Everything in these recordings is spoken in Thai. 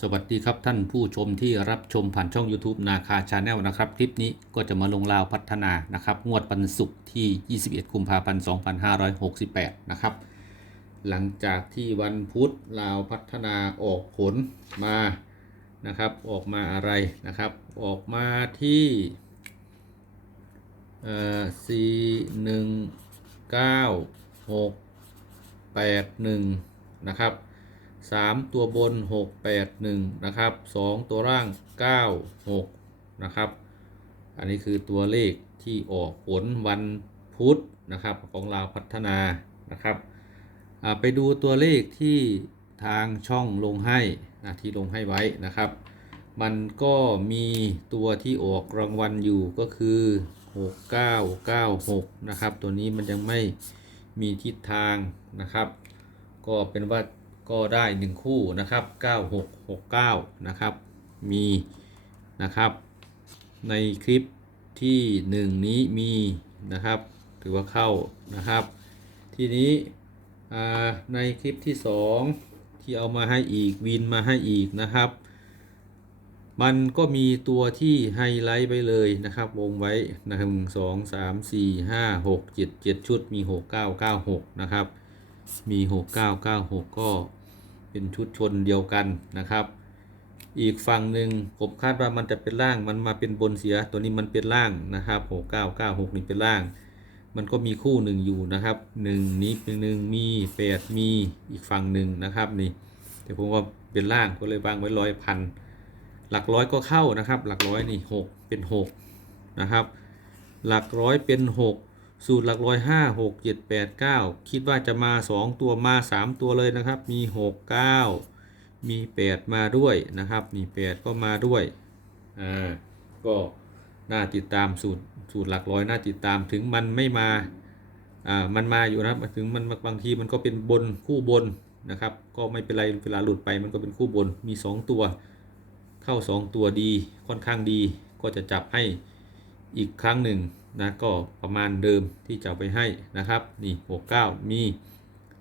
สวัสดีครับท่านผู้ชมที่รับชมผ่านช่อง YouTube นาคาชาแนลนะครับ คลิปนี้ก็จะมาลงราวพัฒนานะครับงวดปันสุกร์ที่ 21 กุมภาพันธ์ 2568 นะครับ หลังจากที่วันพุธลาวพัฒนาออกผลมานะครับออกมาอะไรนะครับ ออกมาที่เอ่อสี่หนึ่งเก้าหกแปดหนึ่งนะครับ สามตัวบนหกแปดหนึ่งนะครับสองตัวล่างเก้าหกนะครับ อันนี้คือตัวเลขที่ออกผลวันพุธนะครับของเราวพัฒนานะครับไปดูตัวเลขที่ทางช่องลงให้นะที่ลงให้ไว้นะครับ มันก็มีตัวที่ออกรางวัลอยู่ก็คือ 6996 นะครับ ตัวนี้มันยังไม่มีทิศทางนะครับ ก็เป็นว่า ก็ได้ 1 คู่นะครับ 9669 นะครับ มีนะครับ ในคลิปที่ 1 นี้มีนะครับ ถือว่าเข้านะครับ ทีนี้ในคลิปที่ 2 ที่เอามาให้อีกวินมาให้อีกนะครับ มันก็มีตัวที่ไฮไลท์ไปเลยนะครับ วงไว้นะครับหนึ่งสองสามสี่ห้าหกเจ็ดเจ็ดชุดมีหกเก้าเก้าหกนะครับ มีหกเก้าเก้าหกก็เป็นชุดชนเดียวกันนะครับ อีกฝั่งหนึ่งผมคาดว่ามันจะเป็นล่างมันมาเป็นบนเสีย ตัวนี้มันเป็นล่างนะครับหกเก้าเก้าหกนี่เป็นล่าง มันก็มีคู่หนึ่งอยู่นะครับหนึ่งนี้เป็นหนึ่งมีแปดมีอีกฝั่งหนึ่งนะครับนี่แต่ผมว่าเป็นล่างก็เลยวางไว้ร้อยพันหลักร้อยก็เข้านะครับ หลักร้อยนี่หกเป็นหกนะครับ หลักร้อยเป็นหก สูตรหลักร้อยห้าหกเจ็ดแปดเก้าคิดว่าจะมาสองตัวมาสามตัวเลยนะครับ มีหกเก้ามีแปดมาด้วยนะครับ มีแปดก็มาด้วยอ่าก็น่าติดตามสูตรสูตรหลักร้อยน่าติดตามถึงมันไม่มาอ่ามันมาอยู่นะครับถึงมันบางทีมันก็เป็นบนคู่บนนะครับ ก็ไม่เป็นไรเวลาหลุดไปมันก็เป็นคู่บนมีสองตัว เข้า 2 ตัวดีค่อนข้างดีก็จะจับให้อีกครั้งหนึ่ง นะก็ประมาณเดิมที่จะไปให้นะครับนี่69 มี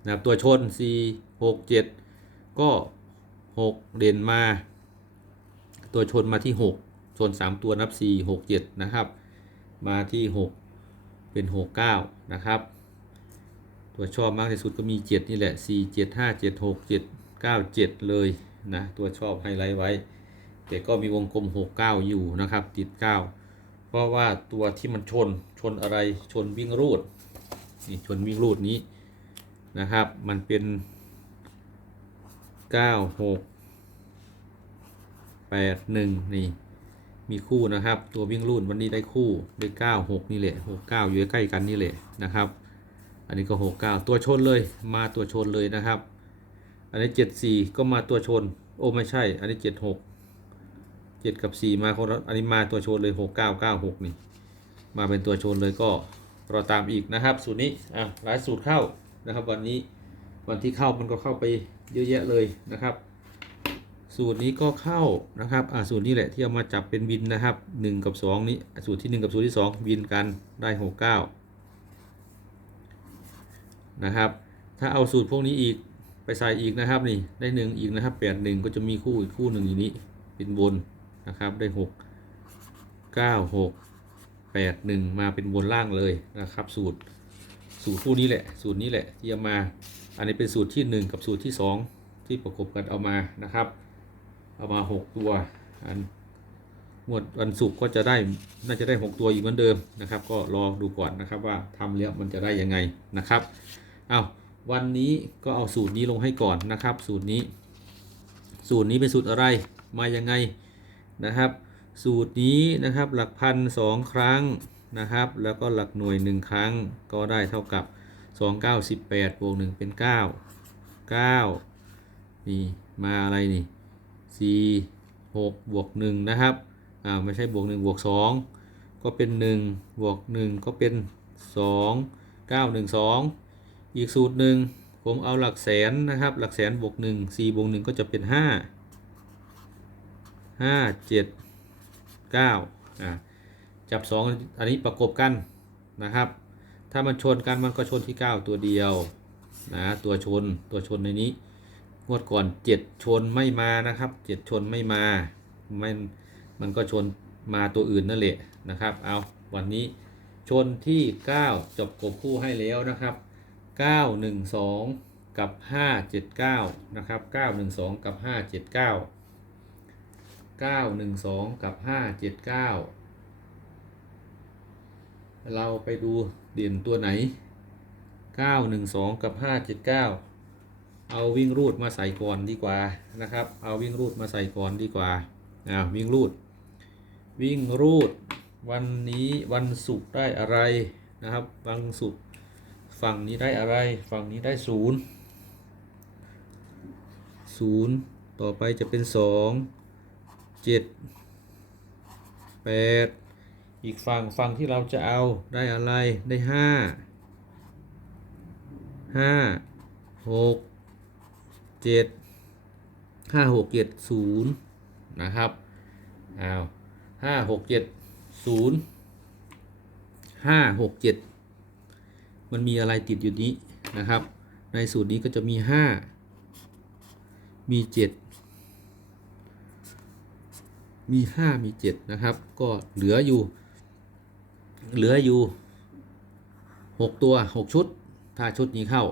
นะตัวชน 4 6 7 ก็ 6 เด่นมา ตัวชนมาที่ 6 ชน 3 ตัวนับ 4 6 7 นะครับ มาที่ 6 เป็น 69 นะครับ ตัวชอบมากที่สุดก็มี 7 นี่แหละ 4 7 5 7 6 7 9 7 เลยนะ ตัวชอบไฮไลท์ไว้ แต่ก็มีวงกลม 69 อยู่นะครับ ติด 9 เพราะว่าตัวที่มันชนชนอะไรชนวิ่งรูดนี่ชนวิ่งรูดนี้นะครับ มันเป็น9 6 8 1นี่มีคู่นะครับ ตัววิ่งรูดวันนี้ได้คู่ได้9 6นี่แหละ69อยู่ใกล้กันนี่แหละนะครับ อันนี้ก็69ตัวชนเลยมาตัวชนเลยนะครับ อันนี้74ก็มาตัวชน โอ้ไม่ใช่ อันนี้76 เจ็ดกับสี่มาคนละอันนี้มาตัวโชนเลยหกเก้าเก้าหกนี่ มาเป็นตัวโชนเลยก็รอตามอีกนะครับ สูตรนี้อะหลายสูตรเข้านะครับ วันนี้วันที่เข้ามันก็เข้าไปเยอะแยะเลยนะครับ สูตรนี้ก็เข้านะครับอ่าสูตรนี้แหละที่เอามาจับเป็นวินนะครับหนึ่งกับสองนี้สูตรที่หนึ่งกับสูตรที่สองวินกันได้หกเก้านะครับ ถ้าเอาสูตรพวกนี้อีกไปใส่อีกนะครับนี่ได้หนึ่งอีกนะครับแปดหนึ่งก็จะมีคู่อีกคู่หนึ่งอย่างนี้เป็นบน นะครับได้หกเก้าหกแปดหนึ่งมาเป็นบนล่างเลยนะครับสูตรสูตรคู่นี้แหละ สูตรนี้แหละที่เอามา อันนี้เป็นสูตรที่หนึ่งกับสูตรที่สองที่ประกบกันเอามานะครับ เอามาหกตัวอันงวดวันศุกร์ก็จะได้น่าจะได้หกตัวอีกเหมือนเดิมนะครับ ก็รอดูก่อนนะครับว่าทำแล้วมันจะได้ยังไงนะครับเอาวันนี้ก็เอาสูตรนี้ลงให้ก่อนนะครับ สูตรนี้ สูตรนี้เป็นสูตรอะไรมายังไง นะครับ สูตรนี้นะครับหลักพันสองครั้งนะครับ แล้วก็หลักหน่วยหนึ่งครั้งก็ได้เท่ากับ 2 9 18บวก1เป็น 9 9 นี่มาอะไรนี่ 4 6บวก1นะครับอ่าไม่ใช่บวก1บวก2 ก็เป็น 1 บวก 1 ก็เป็น 2 9 1 2 อีกสูตรหนึ่งผมเอาหลักแสนนะครับ หลักแสนบวก1 4บวก1ก็จะเป็น 5 ห้าเจ็ดเก้าอ่าจับสองอันนี้ประกบกันนะครับ ถ้ามันชนกันมันก็ชนที่เก้าตัวเดียวนะตัวชนตัวชนในนี้ งวดก่อนเจ็ดชนไม่มานะครับเจ็ดชนไม่มามันมันก็ชนมาตัวอื่นนั่นแหละนะครับ เอาวันนี้ชนที่ 9 จบกบคู่ให้แล้วนะครับ 912 กับ 579 นะครับ 912 กับ 579 912 กับ 579 เราไปดูเด่นตัวไหน 912 กับ 579 เอาวิ่งรูดมาใส่ก่อนดีกว่านะครับ เอาวิ่งรูดมาใส่ก่อนดีกว่าอ่าวิ่งรูด วิ่งรูดวันนี้วันศุกร์ได้อะไรนะครับวันศุกร์ฝั่งนี้ได้อะไร ฝั่งนี้ได้ศูนย์ศูนย์ต่อไปจะเป็นสอง เจ็ดแปดอีกฝั่งฝั่งที่เราจะเอาได้อะไรได้ห้าห้าหกเจ็ดห้าหกเจ็ดศูนย์นะครับอ้าวห้าหกเจ็ดศูนย์ห้าหกเจ็ดมันมีอะไรติดอยู่นี้นะครับ ในสูตรนี้ก็จะมีห้ามีเจ็ด มีห้ามีเจ็ดนะครับ ก็เหลืออยู่ เหลืออยู่หกตัวหกชุด ถ้าชุดนี้เข้า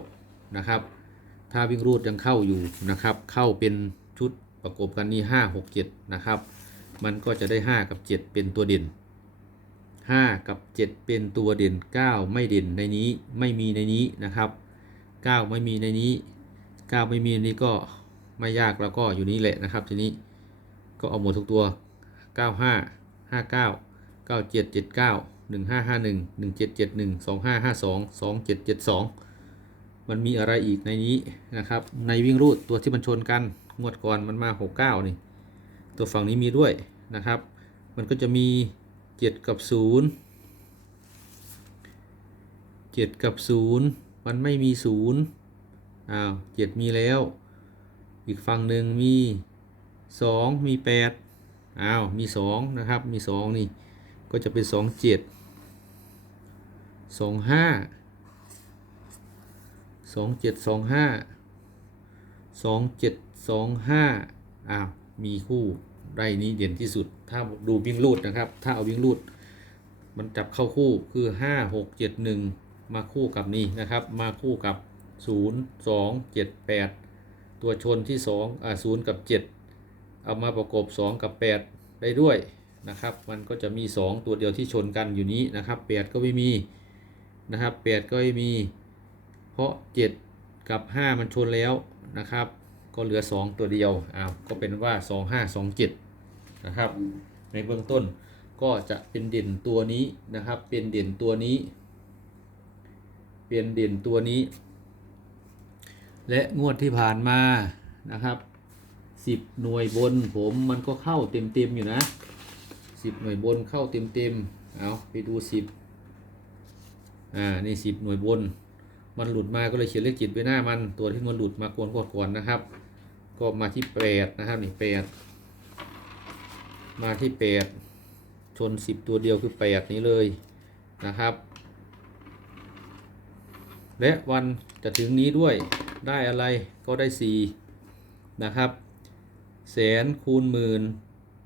นะครับ ถ้าวิ่งรูดยังเข้าอยู่นะครับ เข้าเป็นชุดประกบกันนี้ห้าหกเจ็ดนะครับ มันก็จะได้ 5 กับ 7 เป็นตัวเด่น 5 กับ 7 เป็นตัวเด่น 9 ไม่เด่นในนี้ไม่มีในนี้นะครับ 9 ไม่มีในนี้ 9 ไม่มีในนี้ก็ไม่ยากแล้วก็อยู่นี้แหละนะครับทีนี้ ก็เอาหมดทุกตัว 95 59 97 79 1551 1771 2552 2772 มันมีอะไรอีกในนี้นะครับ ในวิ่งรูดตัวที่มันชนกัน งวดก่อนมันมา 69 นี่ ตัวฝั่งนี้มีด้วยนะครับ มันก็จะมี 7 กับ 0 7 กับ 0 มันไม่มี 0 อ้าว 7 มีแล้ว อีกฝั่งหนึ่งมี 2 มี8อ้าวมี 2 นะครับ มี 2 นี่ ก็จะเป็น 2 7 2 5 2 7 2 5 2 7 2 5อ้าวมีคู่ได้นี้เด่นที่สุด ถ้าดูวิ่งรูดนะครับ ถ้าเอาวิ่งรูด มันจับเข้าคู่คือ 5 6 7 1 มาคู่กับนี่นะครับ มาคู่กับ 0 2 7 8 ตัวชนที่2อ่า0กับ 7 เอามาประกบ 2 กับ 8 ได้ด้วยนะครับ มันก็จะมี 2 ตัวเดียวที่ชนกันอยู่นี้นะครับ 8 ก็ไม่มีนะครับ8ก็ไม่มี เพราะ 7 กับ 5 มันชนแล้วนะครับ ก็เหลือ 2 ตัวเดียวอ้าวก็เป็นว่า 2 5 2 7นะครับในเบื้องต้นก็จะเป็นเด่นตัวนี้นะครับ เป็นเด่นตัวนี้ เป็นเด่นตัวนี้ และงวดที่ผ่านมานะครับ 10หน่วยบนผมมันก็เข้าเต็มๆอยู่นะ10หน่วยบนเข้าเต็มๆเอาไปดู10อ่านี่10หน่วยบน มันหลุดมาก็เลยเขียนเลขจิตไว้หน้ามันตัวที่มันหลุดมากวนก่อนนะครับ ก็มาที่แปดนะครับนี่แปดมาที่แปดชนสิบตัวเดียวคือแปดนี้เลยนะครับ และวันจะถึงนี้ด้วยได้อะไรก็ได้สี่นะครับ แสนคูณหมื่น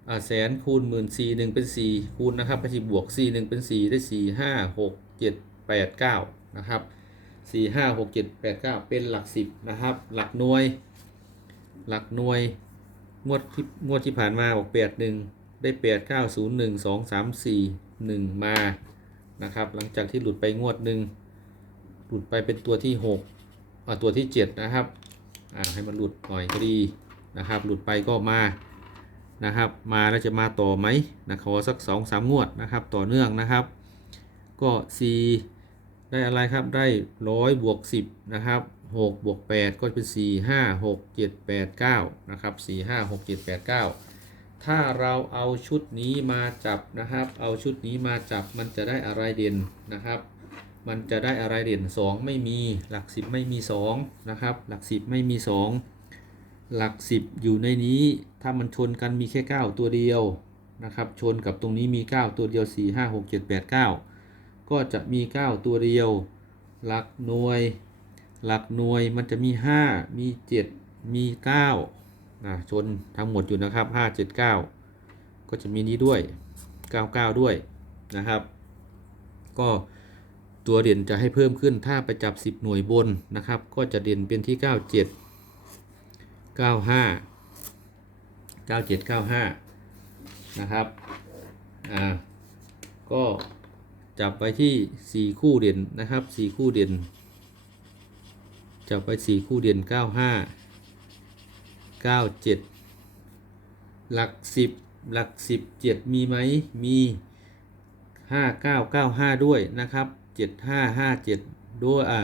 อ่าแสนคูณหมื่นสี่หนึ่งเป็นสี่คูณนะครับไปที่บวกสี่หนึ่งเป็นสี่ได้สี่ห้าหกเจ็ดแปดเก้านะครับสี่ห้าหกเจ็ดแปดเก้าเป็นหลักสิบนะครับ หลักหน่วย หลักหน่วย งวดที่งวดที่ผ่านมาบอกแปดหนึ่งได้แปดเก้าศูนย์หนึ่งสองสามสี่หนึ่งมานะครับ หลังจากที่หลุดไปงวดหนึ่งหลุดไปเป็นตัวที่หกอ่าตัวที่เจ็ดนะครับอ่าให้มันหลุดหน่อยก็ดี นะครับ หลุดไปก็มานะครับ มาแล้วจะมาต่อไหมนะขอสักสองสามงวดนะครับ ต่อเนื่องนะครับ ก็สี่ได้อะไรครับได้ร้อยบวกสิบนะครับหกบวกแปดก็เป็นสี่ห้าหกเจ็ดแปดเก้านะครับสี่ห้าหกเจ็ดแปดเก้าถ้าเราเอาชุดนี้มาจับนะครับ เอาชุดนี้มาจับมันจะได้อะไรเด่นนะครับ มันจะได้อะไรเด่นสองไม่มีหลักสิบไม่มีสองนะครับหลักสิบไม่มีสอง หลักสิบอยู่ในนี้ ถ้ามันชนกันมีแค่เก้าตัวเดียวนะครับ ชนกับตรงนี้มีเก้าตัวเดียวสี่ห้าหกเจ็ดแปดเก้าก็จะมีเก้าตัวเดียว หลักหน่วย หลักหน่วยมันจะมี 5 มี 7 มี9นะชนทั้งหมดอยู่นะครับ 5 7 9 ก็จะมีนี้ด้วย 99 ด้วยนะครับ ก็ตัวเด่นจะให้เพิ่มขึ้นถ้าไปจับ 10 หน่วยบนนะครับ ก็จะเด่นเป็นที่ 97 95 97 95 นะครับอ่าก็จับไปที่ 4 คู่เด่นนะครับ 4 คู่เด่น จับไป 4 คู่เด่น 95 97 หลัก 10 หลัก 17 มีไหมมี 5995 ด้วยนะครับ 7557 ด้วยอ่า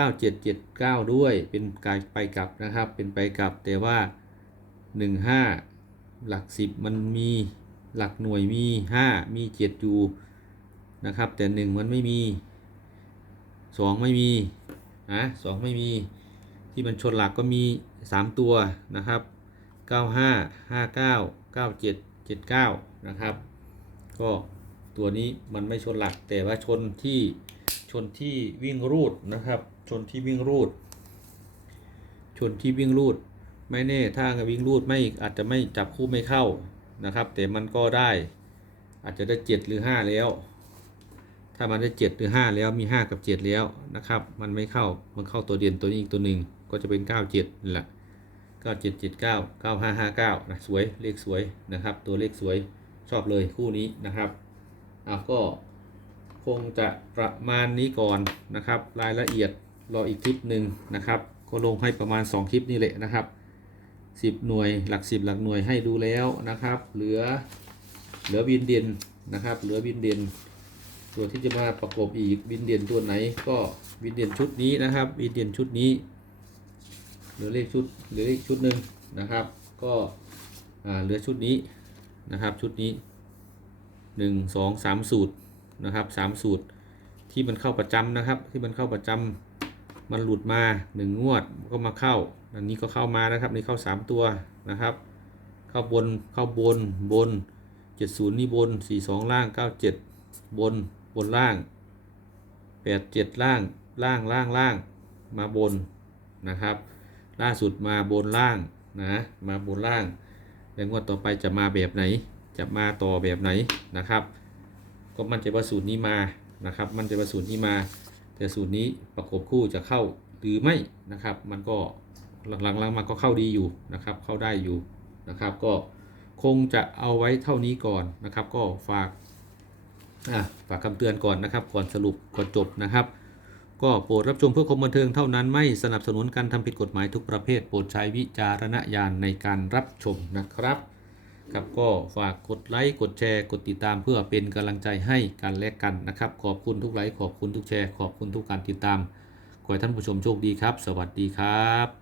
9779 ด้วย เป็นการไปกลับนะครับ เป็นไปกลับ แต่ว่า 15 หลัก 10 มันมีหลักหน่วยมี 5 มี 7 อยู่นะครับ แต่ 1 มันไม่มี 2 ไม่มีนะ2ไม่มี ที่มันชนหลักก็มี 3 ตัวนะครับ 95 59 97 79 นะครับ ก็ตัวนี้มันไม่ชนหลักแต่ว่าชนที่ ชนที่วิ่งรูดนะครับ ชนที่วิ่งรูด ชนที่วิ่งรูด ไม่แน่ถ้าวิ่งรูดไม่อาจจะไม่จับคู่ไม่เข้านะครับ แต่มันก็ได้อาจจะได้ 7 หรือ 5 แล้ว ถ้ามันได้ 7 หรือ 5 แล้วมี 5 กับ 7 แล้วนะครับ มันไม่เข้ามันเข้าตัวเด่นตัวนี้อีกตัวหนึ่งก็จะเป็น 97นี่แหละ9779 9559นะสวยเลขสวยนะครับ ตัวเลขสวยชอบเลยคู่นี้นะครับอะก็ คงจะประมาณนี้ก่อนนะครับ รายละเอียดรออีกคลิปหนึ่งนะครับ ก็ลงให้ประมาณ 2 คลิปนี่แหละนะครับ 10 หน่วยหลัก 10 หลักหน่วยให้ดูแล้วนะครับ เหลือเหลือวินเด่นนะครับ เหลือวินเด่นตัวที่จะมาประกบอีกวินเด่นตัวไหนก็วินเด่นชุดนี้นะครับวินเด่นชุดนี้เหลือเลขชุดเหลือเลขชุดหนึ่งนะครับ ก็เหลือชุดนี้นะครับชุดนี้หนึ่งสองสามสูตร นะครับสามสูตรที่มันเข้าประจำนะครับ ที่มันเข้าประจำมันหลุดมาหนึ่งงวดก็มาเข้า อันนี้ก็เข้ามานะครับนี่เข้าสามตัวนะครับ เข้าบนเข้าบนบนเจ็ดศูนย์นี่บนสี่สองล่างเก้าเจ็ดบนบนล่างแปดเจ็ดล่างล่างล่างล่างมาบนนะครับ ล่าสุดมาบนล่างนะมาบนล่างแล้วงวดต่อไปจะมาแบบไหน จะมาต่อแบบไหนนะครับ ก็มั่นใจว่าสูตรนี้มานะครับ มั่นใจว่าสูตรนี้มา แต่สูตรนี้ประกบคู่จะเข้าหรือไม่นะครับ มันก็หลังๆมันก็เข้าดีอยู่นะครับ เข้าได้อยู่นะครับ ก็คงจะเอาไว้เท่านี้ก่อนนะครับ ก็ฝากฝากคำเตือนก่อนนะครับ ก่อนสรุปก่อนจบนะครับ ก็โปรดรับชมเพื่อความบันเทิงเท่านั้นไม่สนับสนุนการทำผิดกฎหมายทุกประเภทโปรดใช้วิจารณญาณในการรับชมนะครับ ครับก็ฝากกดไลค์กดแชร์กดติดตามเพื่อเป็นกำลังใจให้กันและกันนะครับ ขอบคุณทุกไลค์ขอบคุณทุกแชร์ขอบคุณทุกการติดตามขอให้ท่านผู้ชมโชคดีครับ สวัสดีครับ